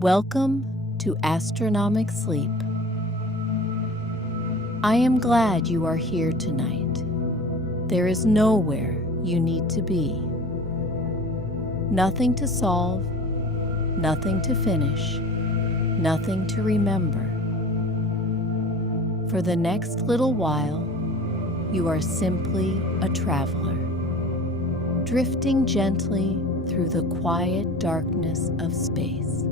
Welcome to Astronomic Sleep. I am glad you are here tonight. There is nowhere you need to be. Nothing to solve, nothing to finish, nothing to remember. For the next little while, you are simply a traveler, drifting gently through the quiet darkness of space.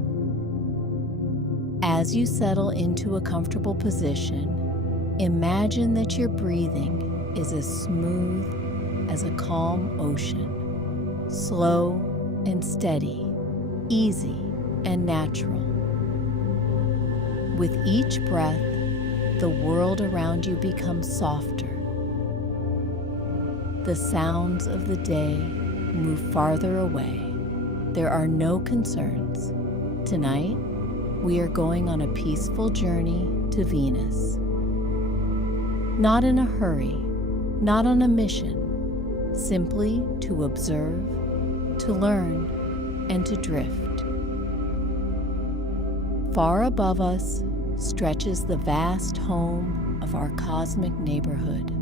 As you settle into a comfortable position, imagine that your breathing is as smooth as a calm ocean, slow and steady, easy and natural. With each breath, the world around you becomes softer. The sounds of the day move farther away. There are no concerns. Tonight, we are going on a peaceful journey to Venus. Not in a hurry, not on a mission, simply to observe, to learn, and to drift. Far above us stretches the vast home of our cosmic neighborhood,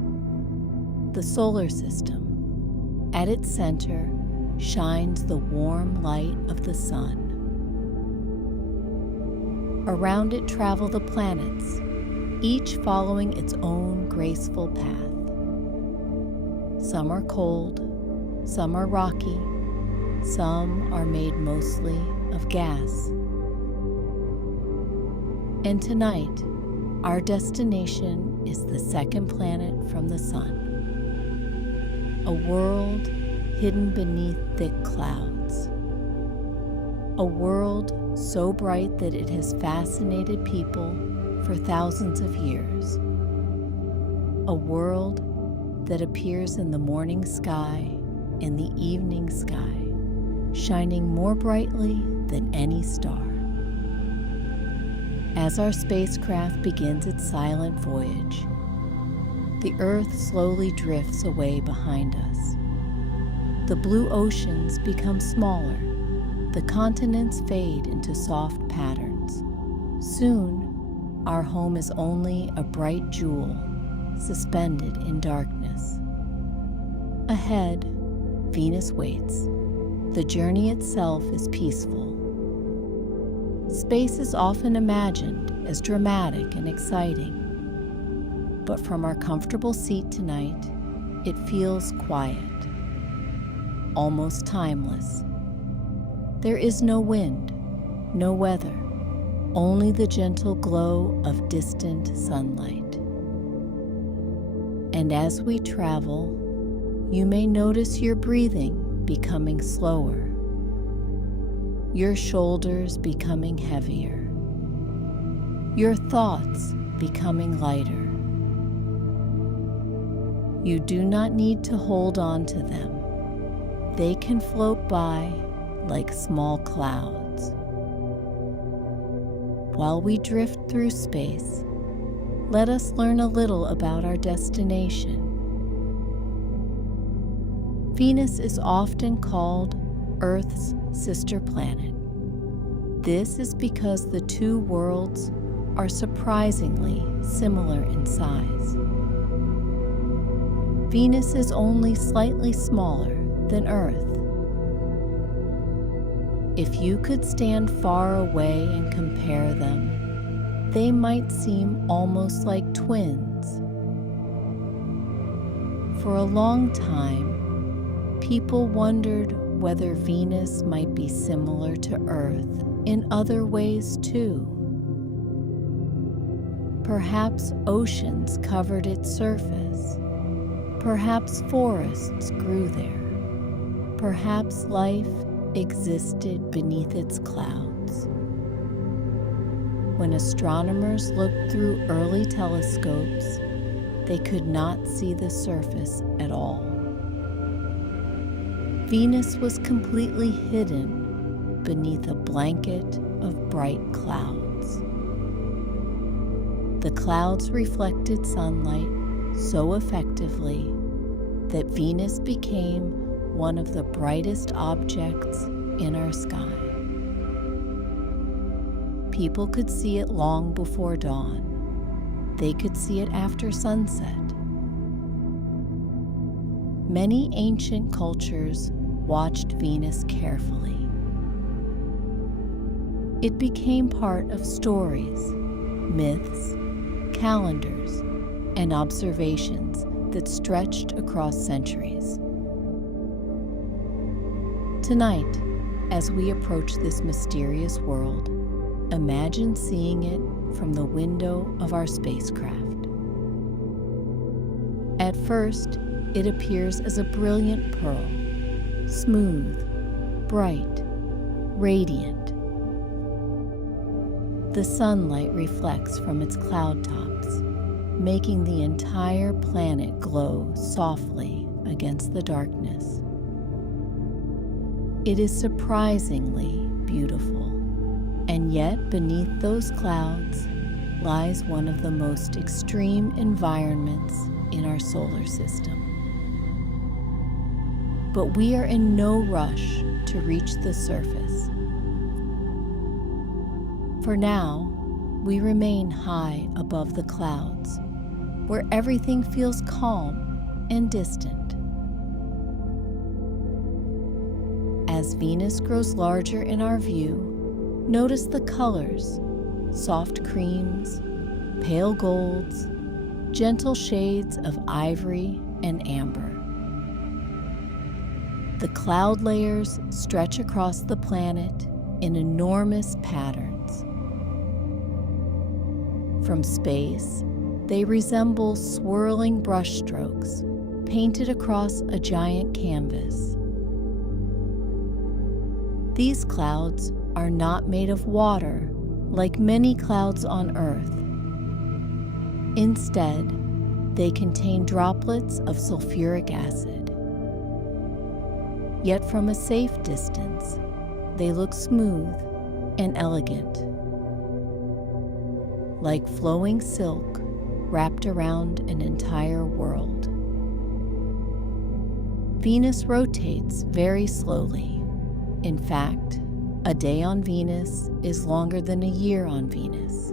the solar system. At its center shines the warm light of the sun. Around it travel the planets, each following its own graceful path. Some are cold, some are rocky, some are made mostly of gas. And tonight, our destination is the second planet from the sun, a world hidden beneath thick clouds, a world so bright that it has fascinated people for thousands of years, a world that appears in the morning sky and the evening sky, shining more brightly than any star. As our spacecraft begins its silent voyage, the Earth slowly drifts away behind us. The blue oceans become smaller. The continents fade into soft patterns. Soon, our home is only a bright jewel suspended in darkness. Ahead, Venus waits. The journey itself is peaceful. Space is often imagined as dramatic and exciting, but from our comfortable seat tonight, it feels quiet, almost timeless. There is no wind, no weather, only the gentle glow of distant sunlight. And as we travel, you may notice your breathing becoming slower, your shoulders becoming heavier, your thoughts becoming lighter. You do not need to hold on to them. They can float by like small clouds. While we drift through space, let us learn a little about our destination. Venus is often called Earth's sister planet. This is because the two worlds are surprisingly similar in size. Venus is only slightly smaller than Earth. If you could stand far away and compare them, they might seem almost like twins. For a long time, people wondered whether Venus might be similar to Earth in other ways too. Perhaps oceans covered its surface. Perhaps forests grew there. Perhaps life existed beneath its clouds. When astronomers looked through early telescopes, they could not see the surface at all. Venus was completely hidden beneath a blanket of bright clouds. The clouds reflected sunlight so effectively that Venus became one of the brightest objects in our sky. People could see it long before dawn. They could see it after sunset. Many ancient cultures watched Venus carefully. It became part of stories, myths, calendars, and observations that stretched across centuries. Tonight, as we approach this mysterious world, imagine seeing it from the window of our spacecraft. At first, it appears as a brilliant pearl, smooth, bright, radiant. The sunlight reflects from its cloud tops, making the entire planet glow softly against the darkness. It is surprisingly beautiful, and yet beneath those clouds lies one of the most extreme environments in our solar system. But we are in no rush to reach the surface. For now, we remain high above the clouds, where everything feels calm and distant. As Venus grows larger in our view, notice the colors: soft creams, pale golds, gentle shades of ivory and amber. The cloud layers stretch across the planet in enormous patterns. From space, they resemble swirling brushstrokes painted across a giant canvas. These clouds are not made of water like many clouds on Earth. Instead, they contain droplets of sulfuric acid. Yet from a safe distance, they look smooth and elegant, like flowing silk wrapped around an entire world. Venus rotates very slowly. In fact, a day on Venus is longer than a year on Venus.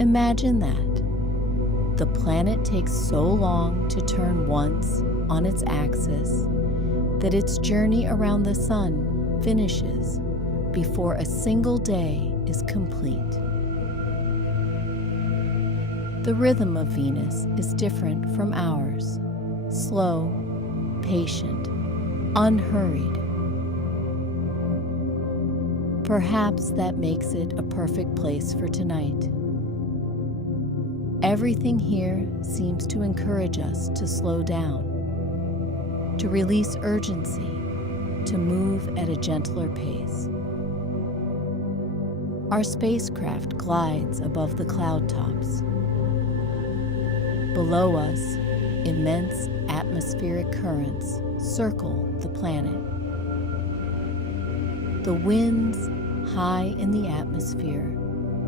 Imagine that. The planet takes so long to turn once on its axis that its journey around the sun finishes before a single day is complete. The rhythm of Venus is different from ours: slow, patient, unhurried. Perhaps that makes it a perfect place for tonight. Everything here seems to encourage us to slow down, to release urgency, to move at a gentler pace. Our spacecraft glides above the cloud tops. Below us, immense atmospheric currents circle the planet. The winds, high in the atmosphere,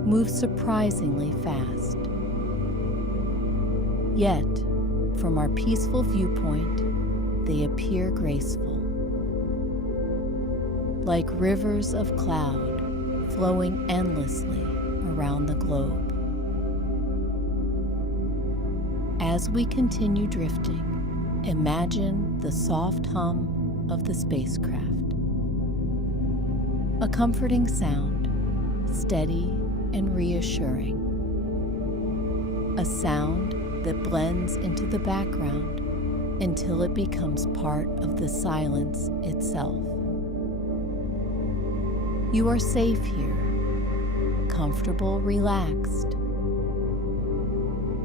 move surprisingly fast. Yet, from our peaceful viewpoint, they appear graceful, like rivers of cloud flowing endlessly around the globe. As we continue drifting, imagine the soft hum of the spacecraft. A comforting sound, steady and reassuring. A sound that blends into the background until it becomes part of the silence itself. You are safe here, comfortable, relaxed.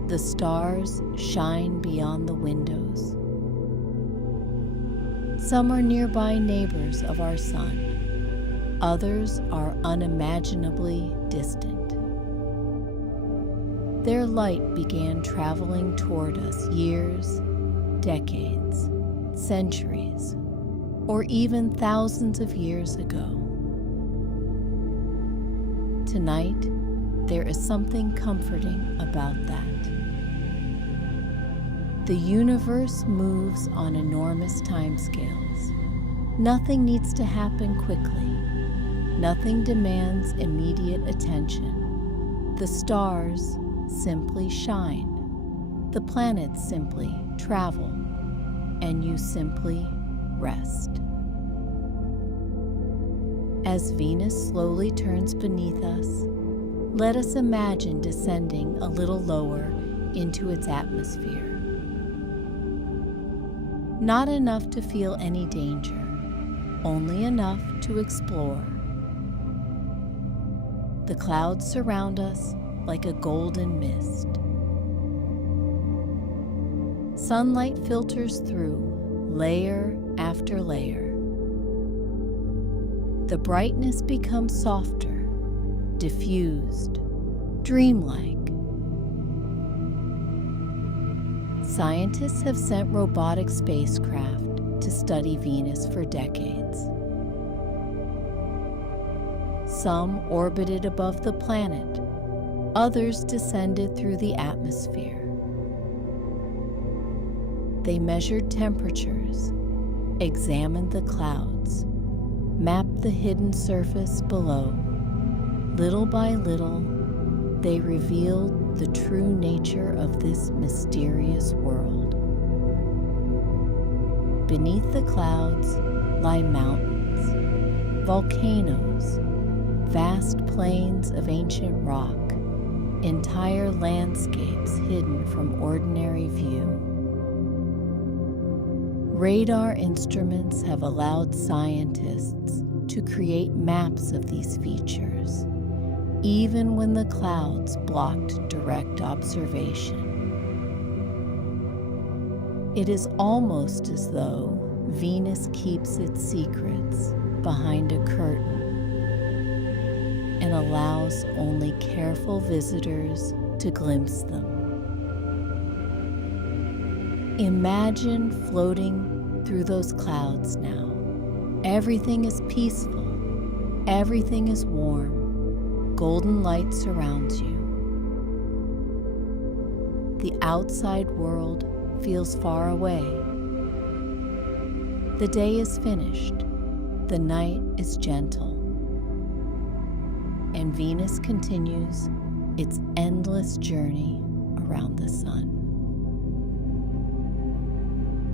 The stars shine beyond the windows. Some are nearby neighbors of our sun. Others are unimaginably distant. Their light began traveling toward us years, decades, centuries, or even thousands of years ago. Tonight, there is something comforting about that. The universe moves on enormous timescales. Nothing needs to happen quickly. Nothing demands immediate attention. The stars simply shine. The planets simply travel, and you simply rest. As Venus slowly turns beneath us, let us imagine descending a little lower into its atmosphere. Not enough to feel any danger, only enough to explore. The clouds surround us like a golden mist. Sunlight filters through, layer after layer. The brightness becomes softer, diffused, dreamlike. Scientists have sent robotic spacecraft to study Venus for decades. Some orbited above the planet, others descended through the atmosphere. They measured temperatures, examined the clouds, mapped the hidden surface below. Little by little, they revealed the true nature of this mysterious world. Beneath the clouds lie mountains, volcanoes, vast plains of ancient rock, entire landscapes hidden from ordinary view. Radar instruments have allowed scientists to create maps of these features, even when the clouds blocked direct observation. It is almost as though Venus keeps its secrets behind a curtain and allows only careful visitors to glimpse them. Imagine floating through those clouds now. Everything is peaceful. Everything is warm. Golden light surrounds you. The outside world feels far away. The day is finished. The night is gentle. And Venus continues its endless journey around the sun.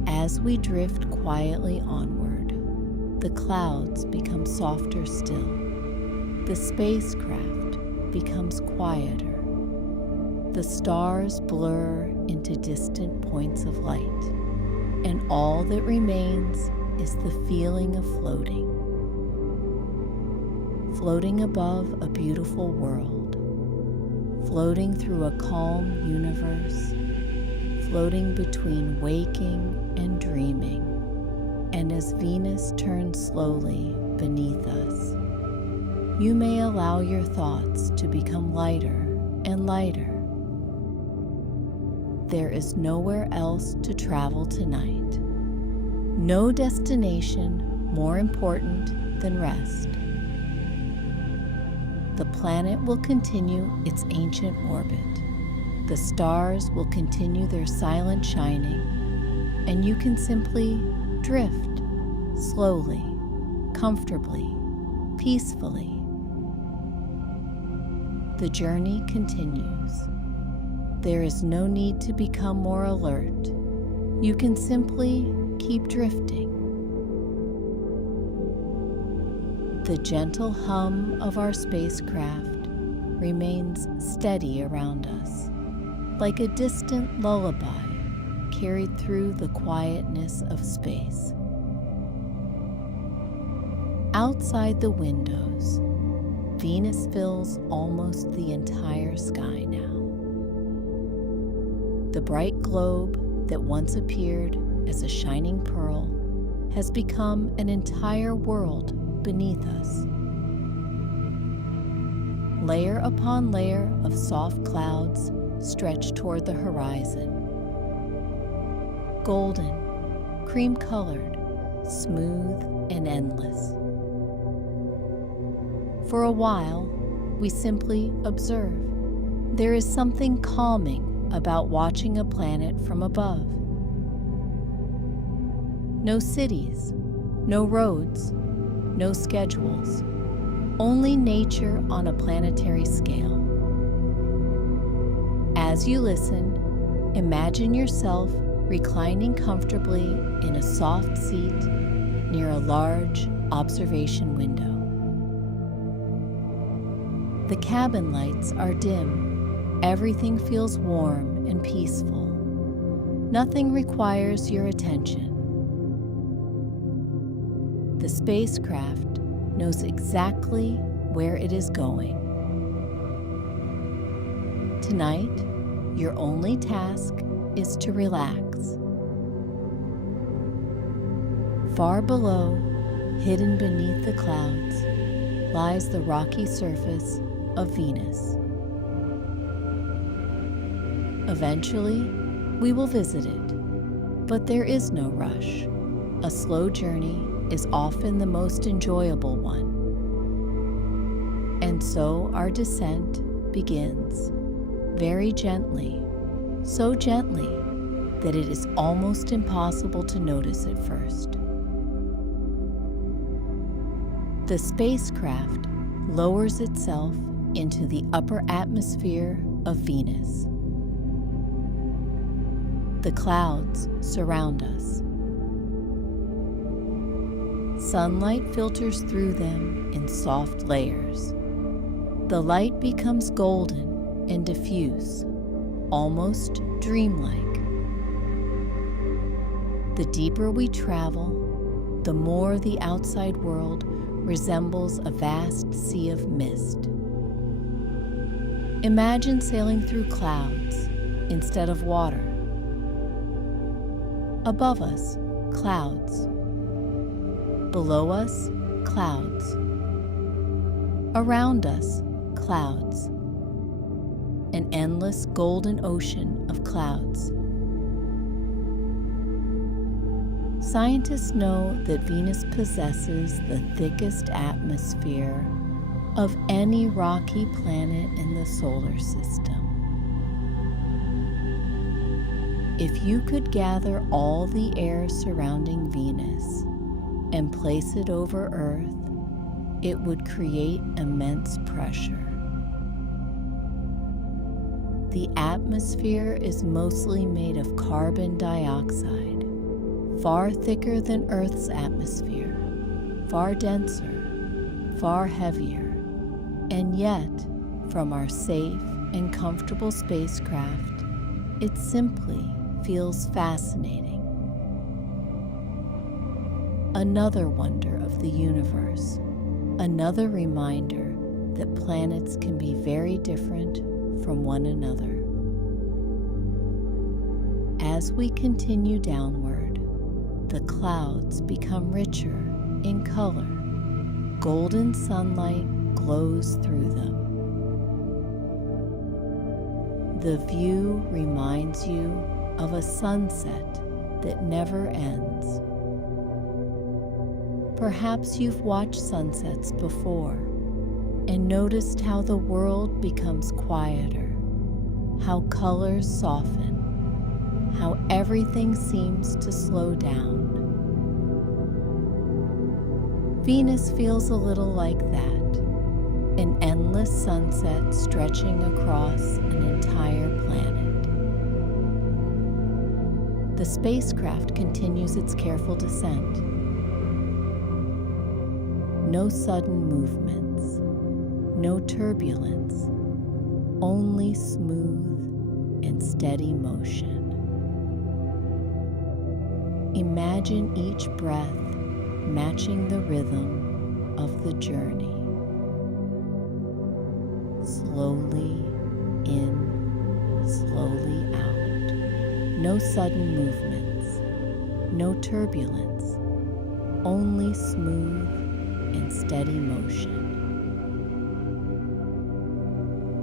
As we drift quietly onward, the clouds become softer still. The spacecraft becomes quieter. The stars blur into distant points of light, and all that remains is the feeling of floating. Floating above a beautiful world, floating through a calm universe, floating between waking and dreaming. And as Venus turns slowly beneath us, you may allow your thoughts to become lighter and lighter. There is nowhere else to travel tonight. No destination more important than rest. The planet will continue its ancient orbit. The stars will continue their silent shining, and you can simply drift slowly, comfortably, peacefully. The journey continues. There is no need to become more alert. You can simply keep drifting. The gentle hum of our spacecraft remains steady around us, like a distant lullaby carried through the quietness of space. Outside the windows, Venus fills almost the entire sky now. The bright globe that once appeared as a shining pearl has become an entire world beneath us. Layer upon layer of soft clouds stretch toward the horizon. Golden, cream-colored, smooth and endless. For a while, we simply observe. There is something calming about watching a planet from above. No cities, no roads, no schedules, only nature on a planetary scale. As you listen, imagine yourself reclining comfortably in a soft seat near a large observation window. The cabin lights are dim. Everything feels warm and peaceful. Nothing requires your attention. The spacecraft knows exactly where it is going. Tonight, your only task is to relax. Far below, hidden beneath the clouds, lies the rocky surface of Venus. Eventually, we will visit it, but there is no rush. A slow journey is often the most enjoyable one. And so our descent begins, very gently, so gently that it is almost impossible to notice at first. The spacecraft lowers itself into the upper atmosphere of Venus. The clouds surround us. Sunlight filters through them in soft layers. The light becomes golden and diffuse, almost dreamlike. The deeper we travel, the more the outside world resembles a vast sea of mist. Imagine sailing through clouds instead of water. Above us, clouds. Below us, clouds. Around us, clouds. An endless golden ocean of clouds. Scientists know that Venus possesses the thickest atmosphere of any rocky planet in the solar system. If you could gather all the air surrounding Venus and place it over Earth, it would create immense pressure. The atmosphere is mostly made of carbon dioxide, far thicker than Earth's atmosphere, far denser, far heavier, and yet, from our safe and comfortable spacecraft, it simply feels fascinating. Another wonder of the universe, another reminder that planets can be very different from one another. As we continue downward, the clouds become richer in color. Golden sunlight glows through them. The view reminds you of a sunset that never ends. Perhaps you've watched sunsets before and noticed how the world becomes quieter, how colors soften, how everything seems to slow down. Venus feels a little like that, an endless sunset stretching across an entire planet. The spacecraft continues its careful descent. No sudden movements, no turbulence, only smooth and steady motion. Imagine each breath matching the rhythm of the journey. Slowly in, slowly out. No sudden movements, no turbulence, only smooth and steady motion.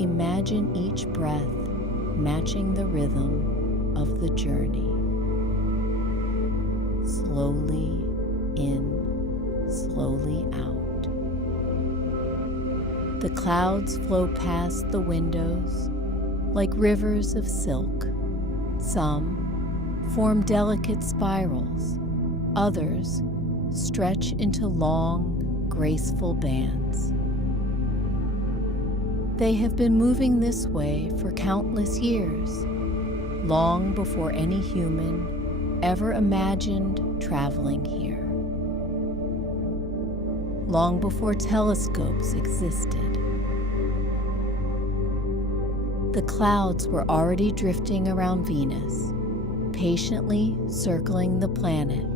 Imagine each breath matching the rhythm of the journey. Slowly in, slowly out. The clouds flow past the windows like rivers of silk. Some form delicate spirals, others stretch into long, graceful bands. They have been moving this way for countless years, long before any human ever imagined traveling here, long before telescopes existed. The clouds were already drifting around Venus, patiently circling the planet.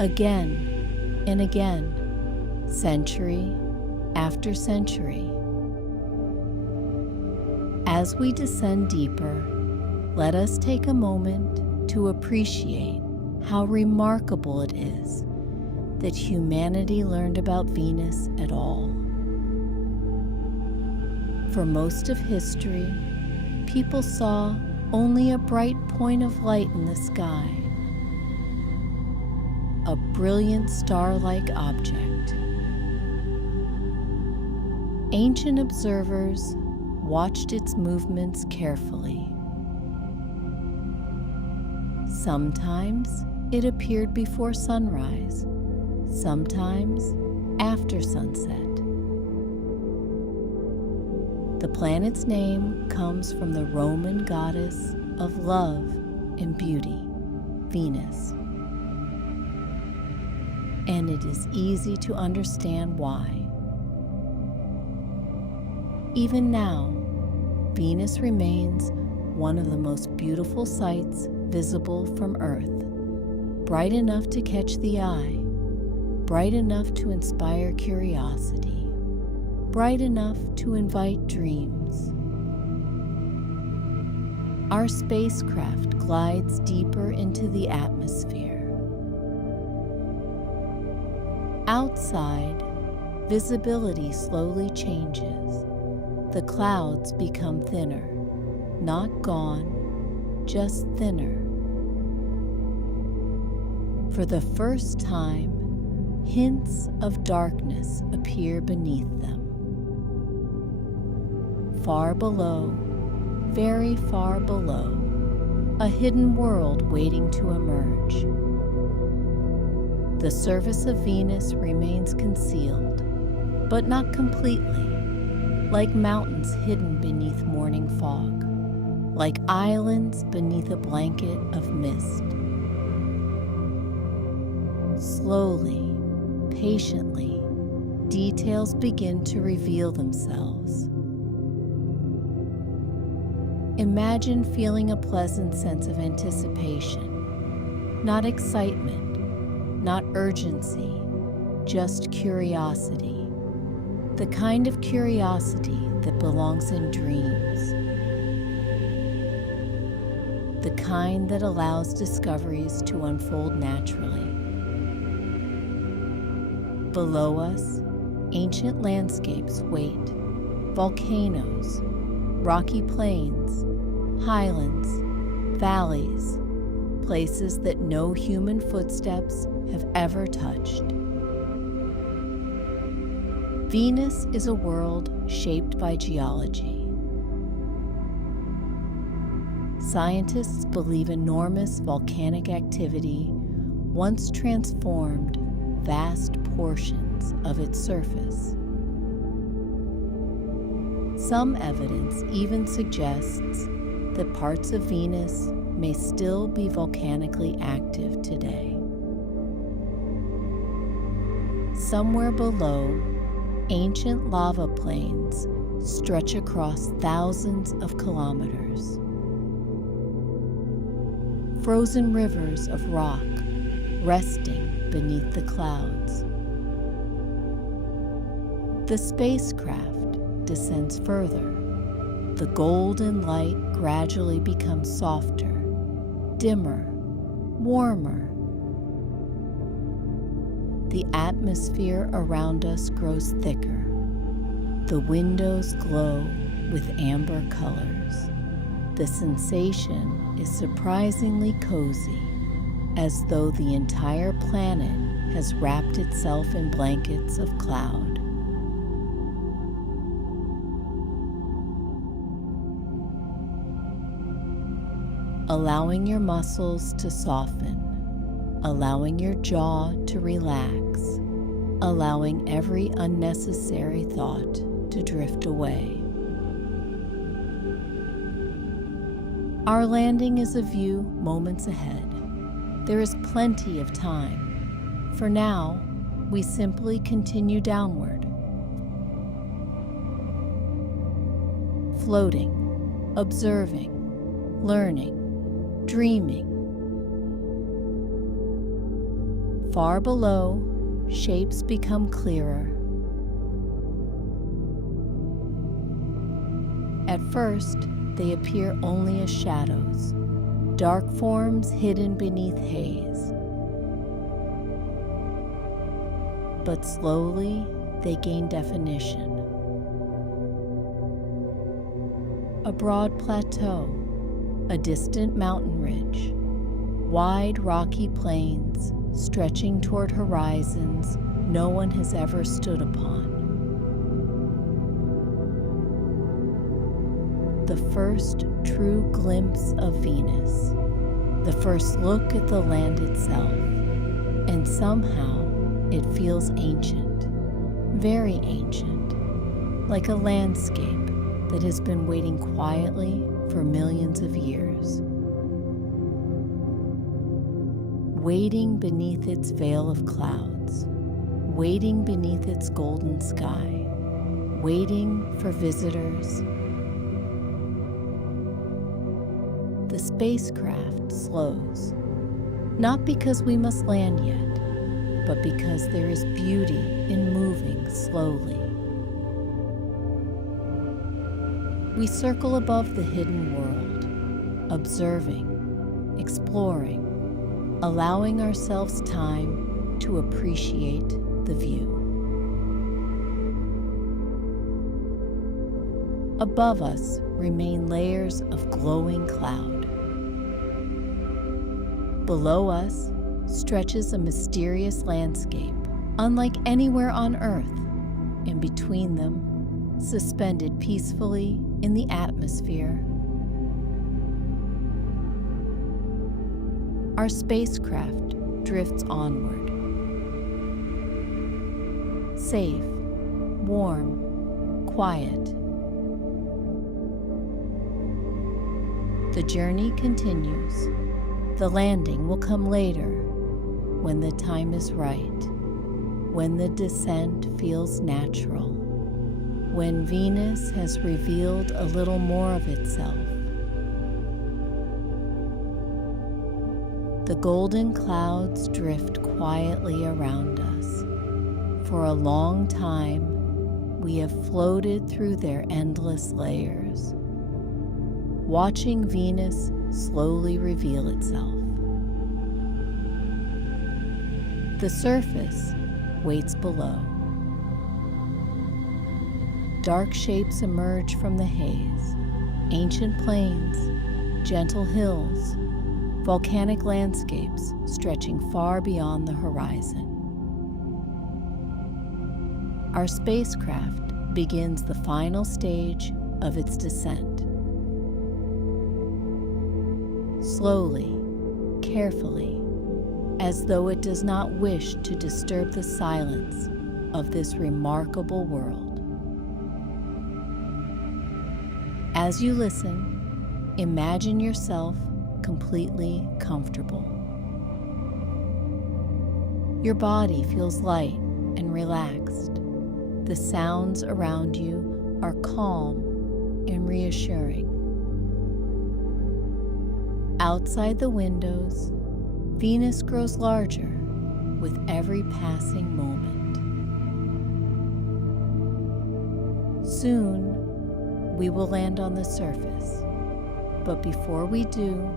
Again and again, century after century. As we descend deeper, let us take a moment to appreciate how remarkable it is that humanity learned about Venus at all. For most of history, people saw only a bright point of light in the sky, a brilliant star-like object. Ancient observers watched its movements carefully. Sometimes it appeared before sunrise, sometimes after sunset. The planet's name comes from the Roman goddess of love and beauty, Venus. And it is easy to understand why. Even now, Venus remains one of the most beautiful sights visible from Earth, bright enough to catch the eye, bright enough to inspire curiosity, bright enough to invite dreams. Our spacecraft glides deeper into the atmosphere. Outside, visibility slowly changes. The clouds become thinner, not gone, just thinner. For the first time, hints of darkness appear beneath them. Far below, very far below, a hidden world waiting to emerge. The surface of Venus remains concealed, but not completely. Like mountains hidden beneath morning fog, like islands beneath a blanket of mist. Slowly, patiently, details begin to reveal themselves. Imagine feeling a pleasant sense of anticipation, not excitement, not urgency, just curiosity. The kind of curiosity that belongs in dreams. The kind that allows discoveries to unfold naturally. Below us, ancient landscapes wait. Volcanoes, rocky plains, highlands, valleys, places that no human footsteps have ever touched. Venus is a world shaped by geology. Scientists believe enormous volcanic activity once transformed vast portions of its surface. Some evidence even suggests that parts of Venus may still be volcanically active today. Somewhere below, ancient lava plains stretch across thousands of kilometers. Frozen rivers of rock resting beneath the clouds. The spacecraft descends further. The golden light gradually becomes softer, dimmer, warmer. The atmosphere around us grows thicker. The windows glow with amber colors. The sensation is surprisingly cozy, as though the entire planet has wrapped itself in blankets of cloud. Allowing your muscles to soften, allowing your jaw to relax, allowing every unnecessary thought to drift away. Our landing is a view moments ahead. There is plenty of time. For now, we simply continue downward, floating, observing, learning, dreaming. Far below, shapes become clearer. At first, they appear only as shadows, dark forms hidden beneath haze. But slowly, they gain definition. A broad plateau, a distant mountain ridge, wide rocky plains stretching toward horizons no one has ever stood upon. The first true glimpse of Venus, the first look at the land itself, and somehow it feels ancient, very ancient, like a landscape that has been waiting quietly for millions of years. Waiting beneath its veil of clouds, waiting beneath its golden sky, waiting for visitors. The spacecraft slows, not because we must land yet, but because there is beauty in moving slowly. We circle above the hidden world, observing, exploring, allowing ourselves time to appreciate the view. Above us remain layers of glowing cloud. Below us stretches a mysterious landscape, unlike anywhere on Earth, and between them, suspended peacefully in the atmosphere, our spacecraft drifts onward. Safe, warm, quiet. The journey continues. The landing will come later, when the time is right, when the descent feels natural, when Venus has revealed a little more of itself. The golden clouds drift quietly around us. For a long time, we have floated through their endless layers, watching Venus slowly reveal itself. The surface waits below. Dark shapes emerge from the haze, ancient plains, gentle hills, volcanic landscapes stretching far beyond the horizon. Our spacecraft begins the final stage of its descent. Slowly, carefully, as though it does not wish to disturb the silence of this remarkable world. As you listen, imagine yourself completely comfortable. Your body feels light and relaxed. The sounds around you are calm and reassuring. Outside the windows, Venus grows larger with every passing moment. Soon, we will land on the surface, but before we do,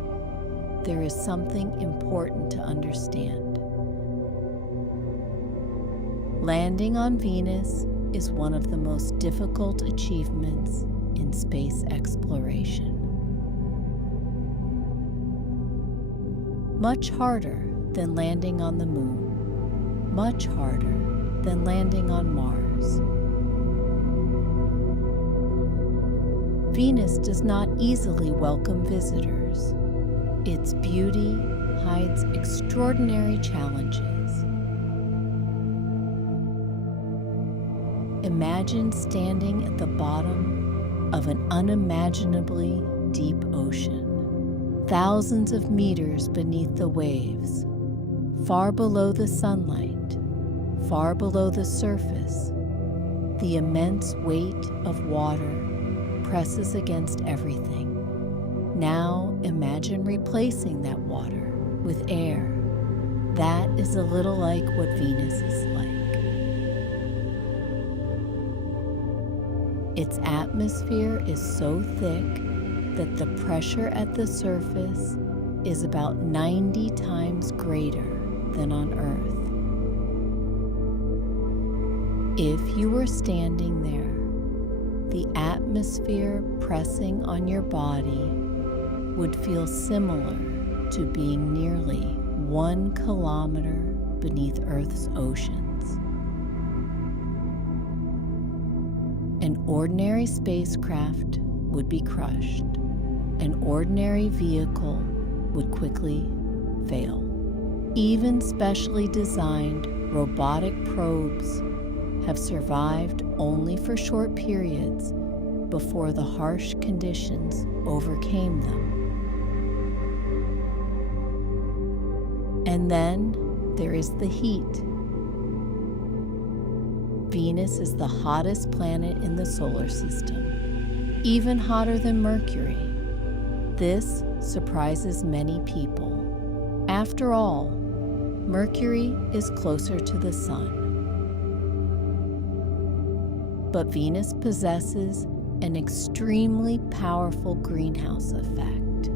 there is something important to understand. Landing on Venus is one of the most difficult achievements in space exploration. Much harder than landing on the moon, much harder than landing on Mars. Venus does not easily welcome visitors. Its beauty hides extraordinary challenges. Imagine standing at the bottom of an unimaginably deep ocean, thousands of meters beneath the waves, far below the sunlight, far below the surface. The immense weight of water presses against everything. Now imagine replacing that water with air. That is a little like what Venus is like. Its atmosphere is so thick that the pressure at the surface is about 90 times greater than on Earth. If you were standing there, the atmosphere pressing on your body would feel similar to being nearly 1 kilometer beneath Earth's oceans. An ordinary spacecraft would be crushed. An ordinary vehicle would quickly fail. Even specially designed robotic probes have survived only for short periods before the harsh conditions overcame them. And then there is the heat. Venus is the hottest planet in the solar system, even hotter than Mercury. This surprises many people. After all, Mercury is closer to the Sun. But Venus possesses an extremely powerful greenhouse effect.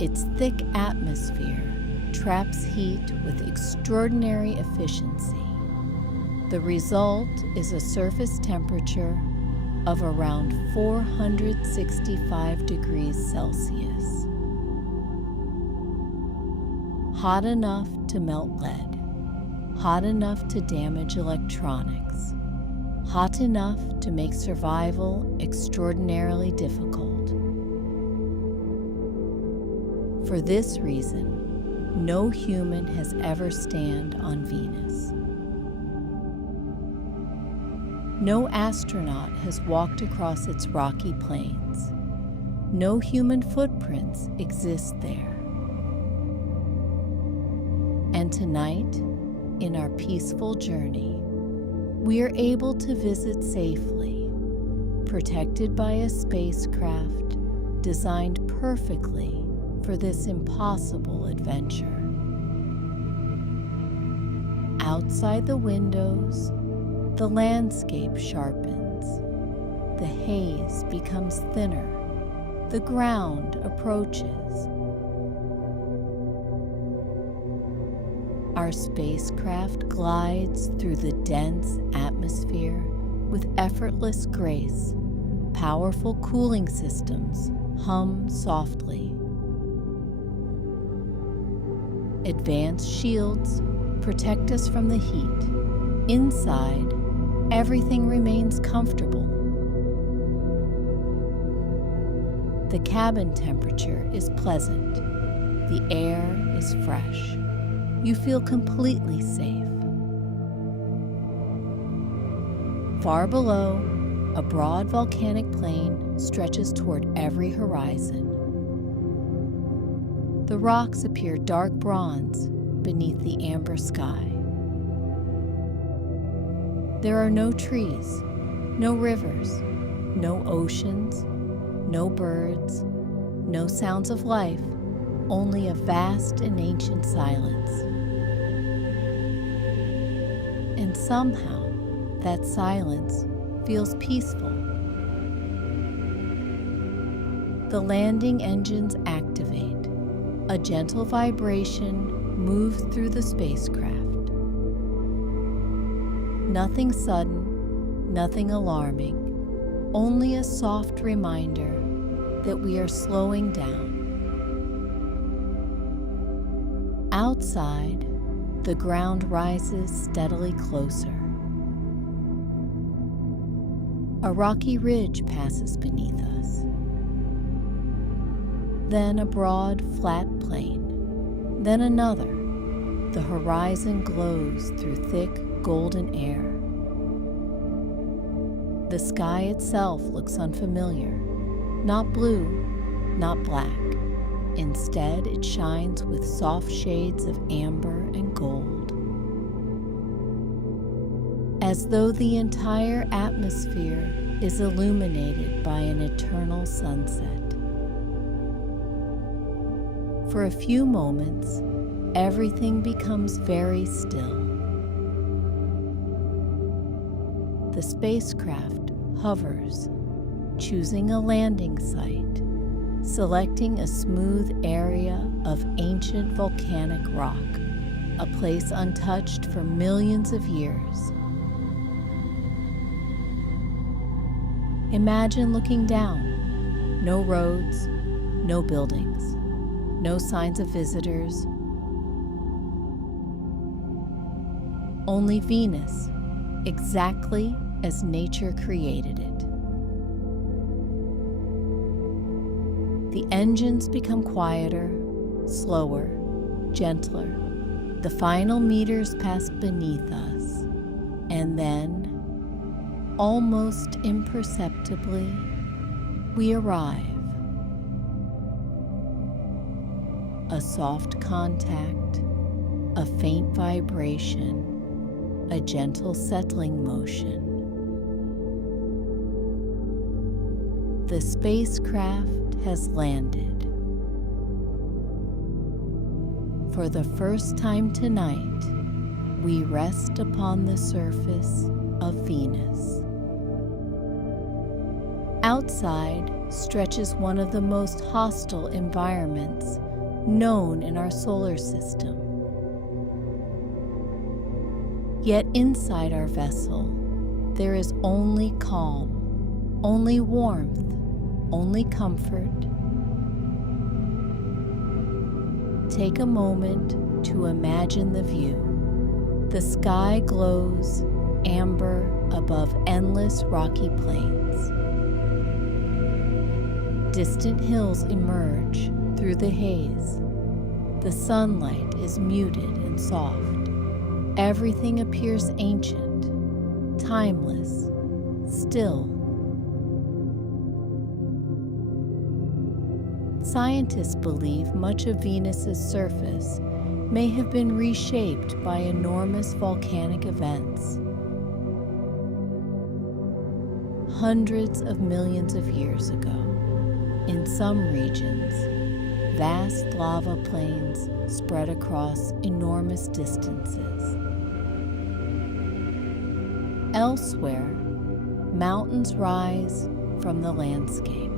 Its thick atmosphere traps heat with extraordinary efficiency. The result is a surface temperature of around 465 degrees Celsius. Hot enough to melt lead, hot enough to damage electronics, hot enough to make survival extraordinarily difficult. For this reason, no human has ever stand on Venus. No astronaut has walked across its rocky plains. No human footprints exist there. And tonight, in our peaceful journey, we are able to visit safely, protected by a spacecraft designed perfectly for this impossible adventure. Outside the windows, the landscape sharpens. The haze becomes thinner. The ground approaches. Our spacecraft glides through the dense atmosphere with effortless grace. Powerful cooling systems hum softly. Advanced shields protect us from the heat. Inside, everything remains comfortable. The cabin temperature is pleasant. The air is fresh. You feel completely safe. Far below, a broad volcanic plain stretches toward every horizon. The rocks appear dark bronze beneath the amber sky. There are no trees, no rivers, no oceans, no birds, no sounds of life, only a vast and ancient silence. And somehow, that silence feels peaceful. The landing engines activate. A gentle vibration moves through the spacecraft. Nothing sudden, nothing alarming, only a soft reminder that we are slowing down. Outside, the ground rises steadily closer. A rocky ridge passes beneath us. Then a broad, flat plain. Then another. The horizon glows through thick golden air. The sky itself looks unfamiliar, not blue, not black. Instead, it shines with soft shades of amber and gold, as though the entire atmosphere is illuminated by an eternal sunset. For a few moments, everything becomes very still. The spacecraft hovers, choosing a landing site, selecting a smooth area of ancient volcanic rock, a place untouched for millions of years. Imagine looking down. No roads, no buildings, no signs of visitors. Only Venus, exactly as nature created it. The engines become quieter, slower, gentler. The final meters pass beneath us, and then, almost imperceptibly, we arrive. A soft contact, a faint vibration, a gentle settling motion. The spacecraft has landed. For the first time tonight, we rest upon the surface of Venus. Outside stretches one of the most hostile environments known in our solar system. Yet inside our vessel, there is only calm, only warmth, only comfort. Take a moment to imagine the view. The sky glows amber above endless rocky plains. Distant hills emerge through the haze. The sunlight is muted and soft. Everything appears ancient, timeless, still. Scientists believe much of Venus's surface may have been reshaped by enormous volcanic events. Hundreds of millions of years ago, in some regions, vast lava plains spread across enormous distances. Elsewhere, mountains rise from the landscape.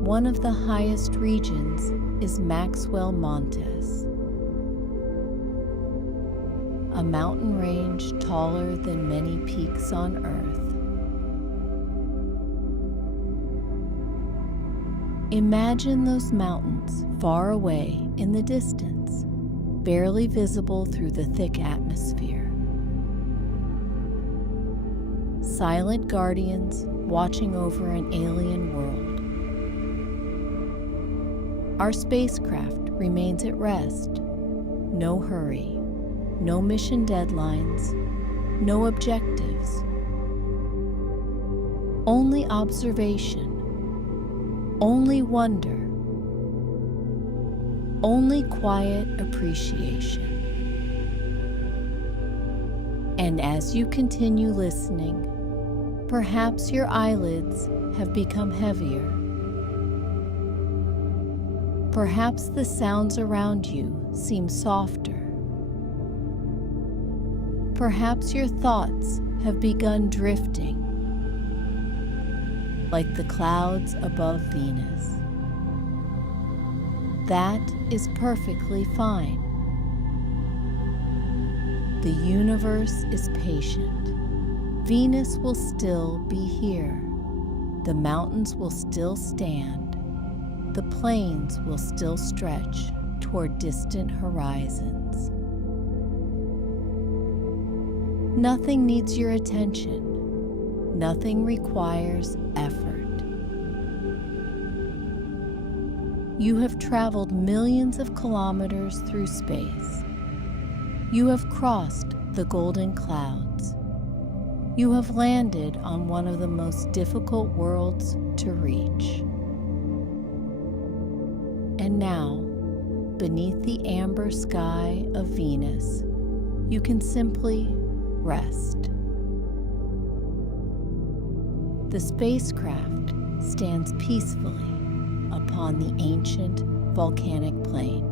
One of the highest regions is Maxwell Montes, a mountain range taller than many peaks on Earth. Imagine those mountains far away in the distance, barely visible through the thick atmosphere. Silent guardians watching over an alien world. Our spacecraft remains at rest. No hurry, no mission deadlines, no objectives. Only observation, only wonder, only quiet appreciation. And as you continue listening, perhaps your eyelids have become heavier. Perhaps the sounds around you seem softer. Perhaps your thoughts have begun drifting, like the clouds above Venus. That is perfectly fine. The universe is patient. Venus will still be here. The mountains will still stand. The plains will still stretch toward distant horizons. Nothing needs your attention. Nothing requires effort. You have traveled millions of kilometers through space. You have crossed the golden clouds. You have landed on one of the most difficult worlds to reach. And now, beneath the amber sky of Venus, you can simply rest. The spacecraft stands peacefully upon the ancient volcanic plain.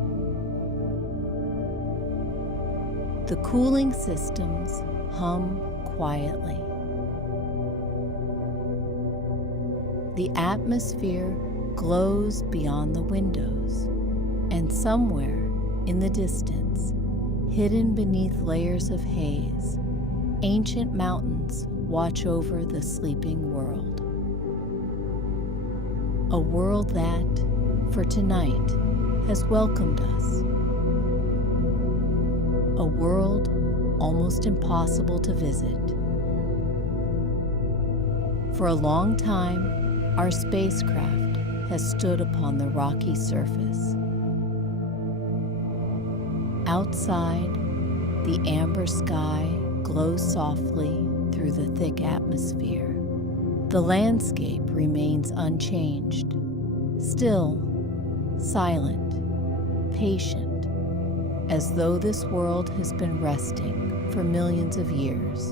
The cooling systems hum quietly. The atmosphere glows beyond the windows, and somewhere in the distance, hidden beneath layers of haze, ancient mountains watch over the sleeping world. A world that, for tonight, has welcomed us. A world almost impossible to visit. For a long time, our spacecraft has stood upon the rocky surface. Outside, the amber sky glows softly through the thick atmosphere. The landscape remains unchanged, still, silent, patient, as though this world has been resting for millions of years.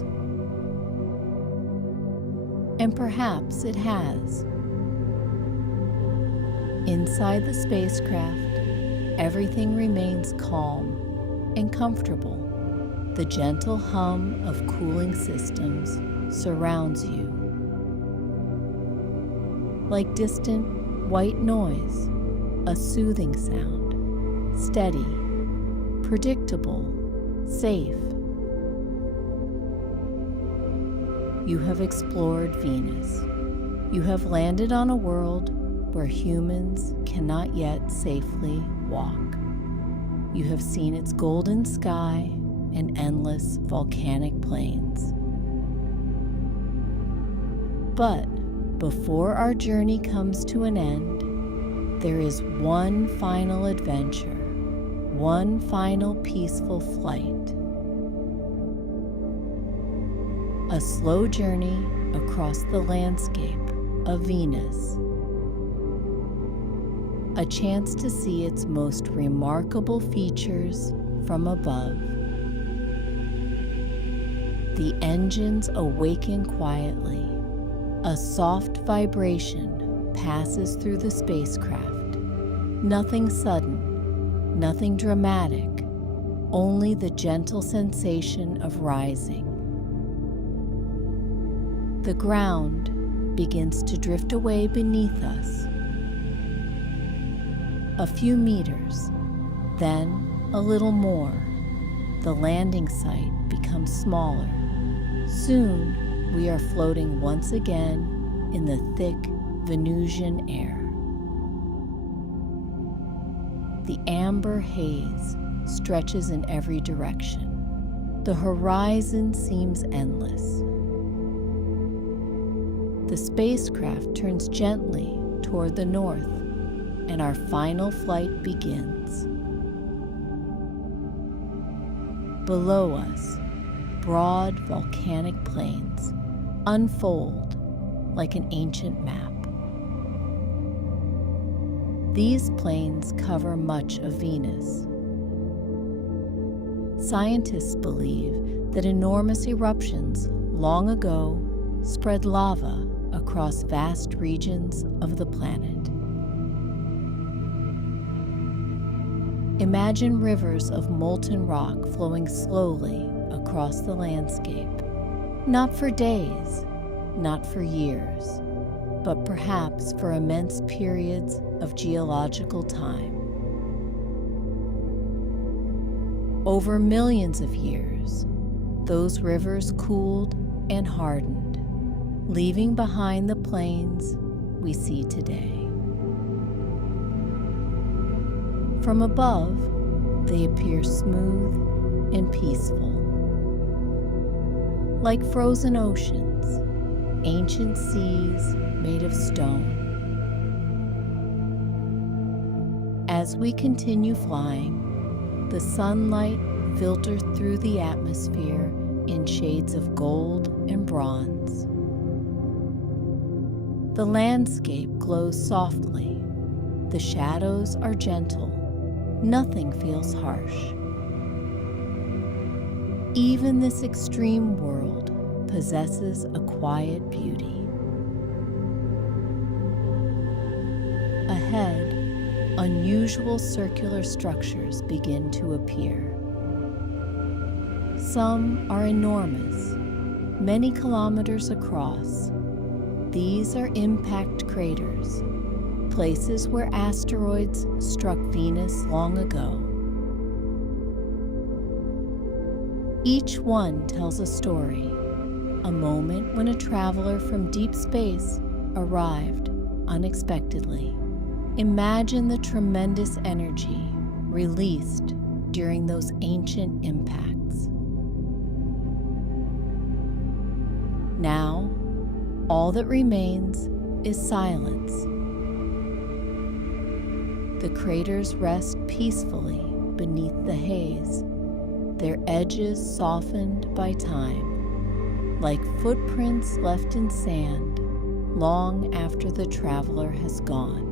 And perhaps it has. Inside the spacecraft, everything remains calm and comfortable. The gentle hum of cooling systems surrounds you. Like distant white noise, a soothing sound, steady, predictable, safe. You have explored Venus. You have landed on a world where humans cannot yet safely walk. You have seen its golden sky and endless volcanic plains. But before our journey comes to an end, there is one final adventure, one final peaceful flight. A slow journey across the landscape of Venus. A chance to see its most remarkable features from above. The engines awaken quietly. A soft vibration passes through the spacecraft. Nothing sudden, nothing dramatic, only the gentle sensation of rising. The ground begins to drift away beneath us. A few meters, then a little more. The landing site becomes smaller. Soon, we are floating once again in the thick Venusian air. The amber haze stretches in every direction. The horizon seems endless. The spacecraft turns gently toward the north, and our final flight begins. Below us, broad volcanic plains unfold like an ancient map. These plains cover much of Venus. Scientists believe that enormous eruptions long ago spread lava across vast regions of the planet. Imagine rivers of molten rock flowing slowly across the landscape, not for days, not for years, but perhaps for immense periods of geological time. Over millions of years, those rivers cooled and hardened, leaving behind the plains we see today. From above, they appear smooth and peaceful. Like frozen oceans, ancient seas made of stone. As we continue flying, the sunlight filters through the atmosphere in shades of gold and bronze. The landscape glows softly. The shadows are gentle. Nothing feels harsh. Even this extreme world possesses a quiet beauty. Ahead, unusual circular structures begin to appear. Some are enormous, many kilometers across. These are impact craters, places where asteroids struck Venus long ago. Each one tells a story, a moment when a traveler from deep space arrived unexpectedly. Imagine the tremendous energy released during those ancient impacts. Now, all that remains is silence. The craters rest peacefully beneath the haze, their edges softened by time, like footprints left in sand long after the traveler has gone.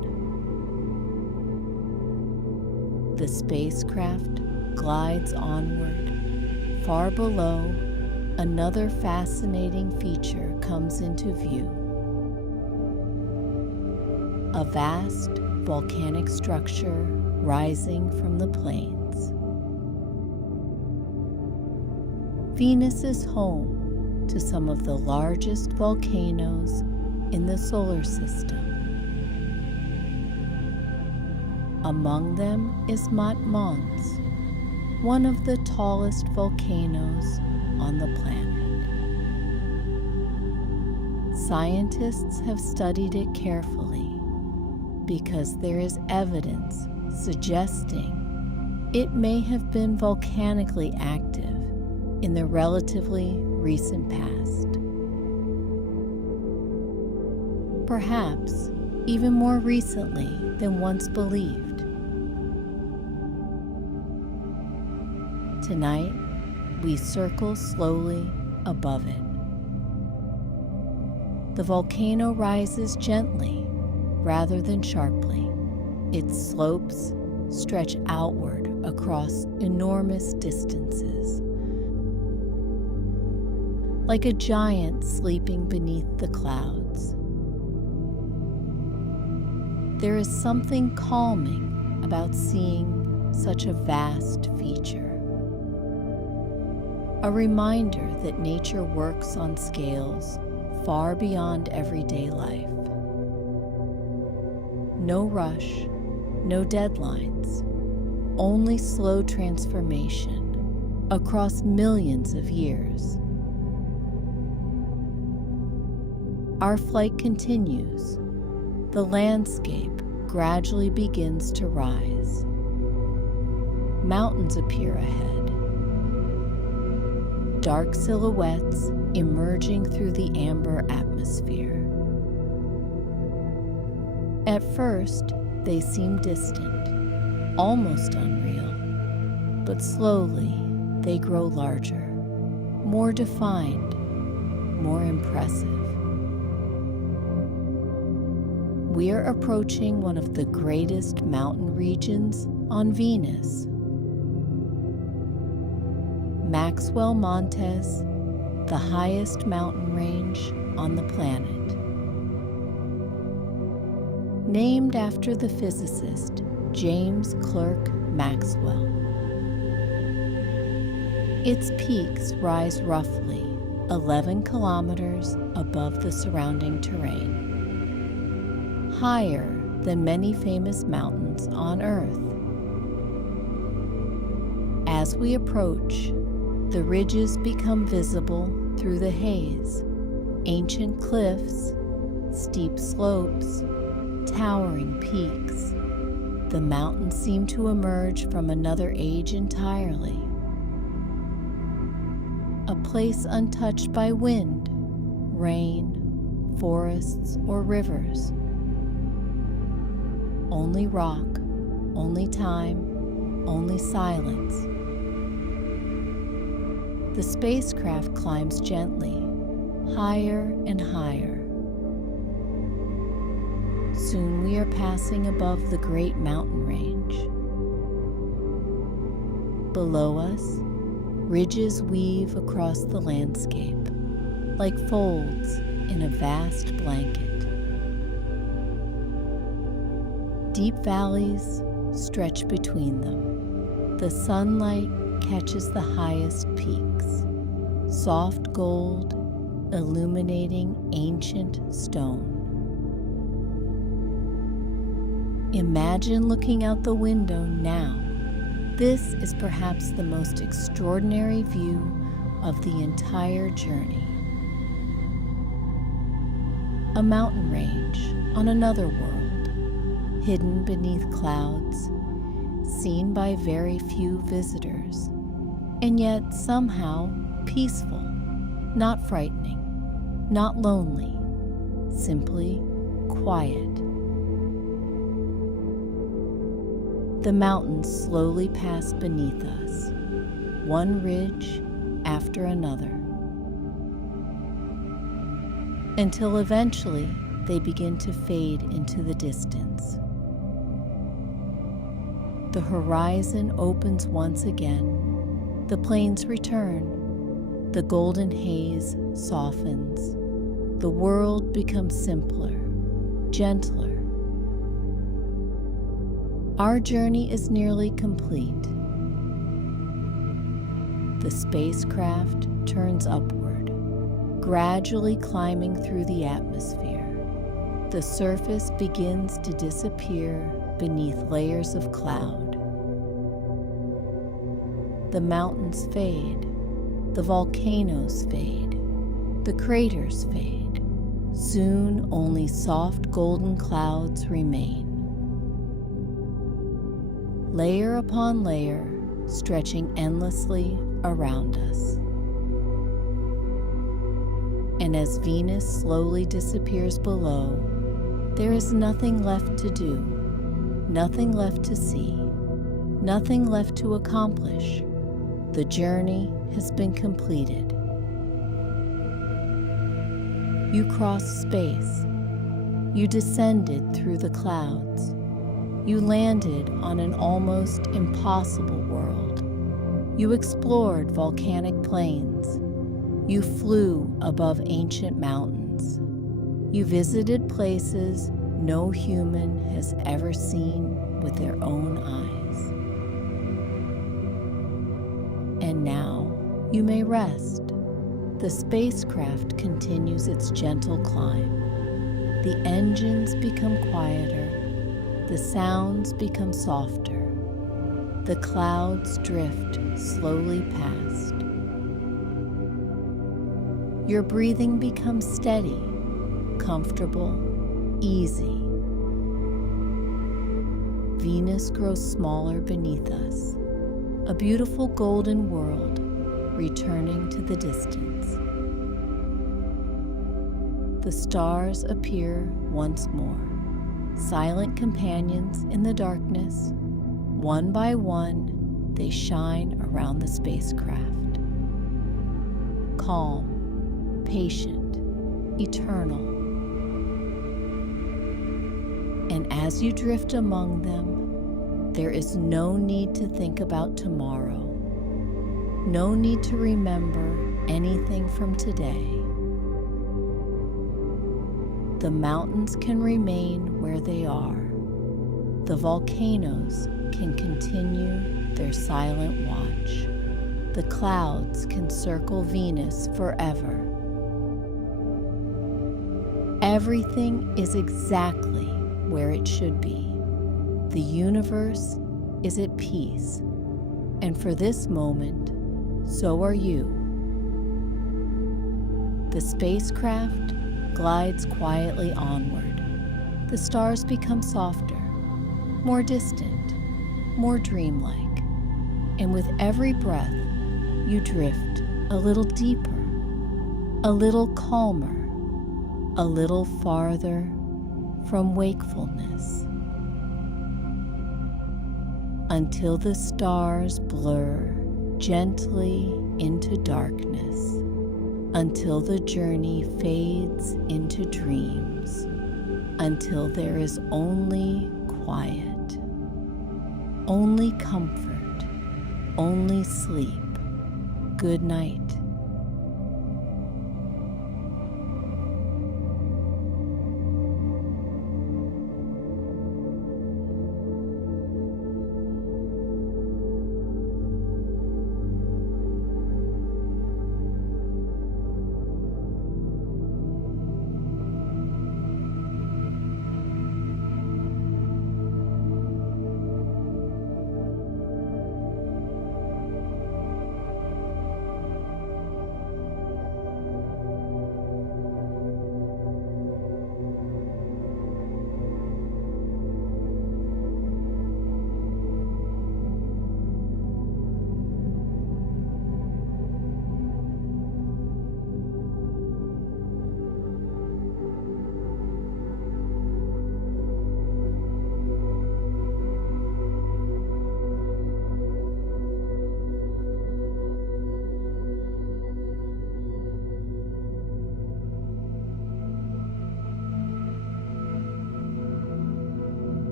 The spacecraft glides onward. Far below, another fascinating feature comes into view. A vast volcanic structure rising from the plains. Venus is home to some of the largest volcanoes in the solar system. Among them is Mont Mons, one of the tallest volcanoes on the planet. Scientists have studied it carefully because there is evidence suggesting it may have been volcanically active in the relatively recent past. Perhaps even more recently than once believed. Tonight, we circle slowly above it. The volcano rises gently rather than sharply. Its slopes stretch outward across enormous distances, like a giant sleeping beneath the clouds. There is something calming about seeing such a vast feature. A reminder that nature works on scales far beyond everyday life. No rush, no deadlines, only slow transformation across millions of years. Our flight continues. The landscape gradually begins to rise. Mountains appear ahead. Dark silhouettes emerging through the amber atmosphere. At first, they seem distant, almost unreal, but slowly they grow larger, more defined, more impressive. We are approaching one of the greatest mountain regions on Venus. Maxwell Montes, the highest mountain range on the planet. Named after the physicist James Clerk Maxwell. Its peaks rise roughly 11 kilometers above the surrounding terrain, higher than many famous mountains on Earth. As we approach, the ridges become visible through the haze, ancient cliffs, steep slopes, towering peaks. The mountains seem to emerge from another age entirely. A place untouched by wind, rain, forests, or rivers. Only rock, only time, only silence. The spacecraft climbs gently, higher and higher. Soon we are passing above the great mountain range. Below us, ridges weave across the landscape, like folds in a vast blanket. Deep valleys stretch between them. The sunlight catches the highest peaks, soft gold illuminating ancient stone. Imagine looking out the window now. This is perhaps the most extraordinary view of the entire journey. A mountain range on another world, hidden beneath clouds, seen by very few visitors, and yet somehow peaceful, not frightening, not lonely, simply quiet. The mountains slowly pass beneath us, one ridge after another, until eventually they begin to fade into the distance. The horizon opens once again, the plains return, the golden haze softens, the world becomes simpler, gentler. Our journey is nearly complete. The spacecraft turns upward, gradually climbing through the atmosphere. The surface begins to disappear beneath layers of cloud. The mountains fade, the volcanoes fade, the craters fade. Soon only soft golden clouds remain. Layer upon layer, stretching endlessly around us. And as Venus slowly disappears below, there is nothing left to do, nothing left to see, nothing left to accomplish. The journey has been completed. You crossed space. You descended through the clouds. You landed on an almost impossible world. You explored volcanic plains. You flew above ancient mountains. You visited places no human has ever seen with their own eyes. And now you may rest. The spacecraft continues its gentle climb. The engines become quieter. The sounds become softer. The clouds drift slowly past. Your breathing becomes steady, comfortable, easy. Venus grows smaller beneath us, a beautiful golden world returning to the distance. The stars appear once more. Silent companions in the darkness, one by one, they shine around the spacecraft. Calm, patient, eternal. And as you drift among them, there is no need to think about tomorrow, no need to remember anything from today. The mountains can remain where they are. The volcanoes can continue their silent watch. The clouds can circle Venus forever. Everything is exactly where it should be. The universe is at peace, and for this moment, so are you. The spacecraft glides quietly onward. The stars become softer, more distant, more dreamlike, and with every breath, you drift a little deeper, a little calmer, a little farther from wakefulness. until the stars blur gently into darkness, until the journey fades into dreams, until there is only quiet, only comfort, only sleep. Good night.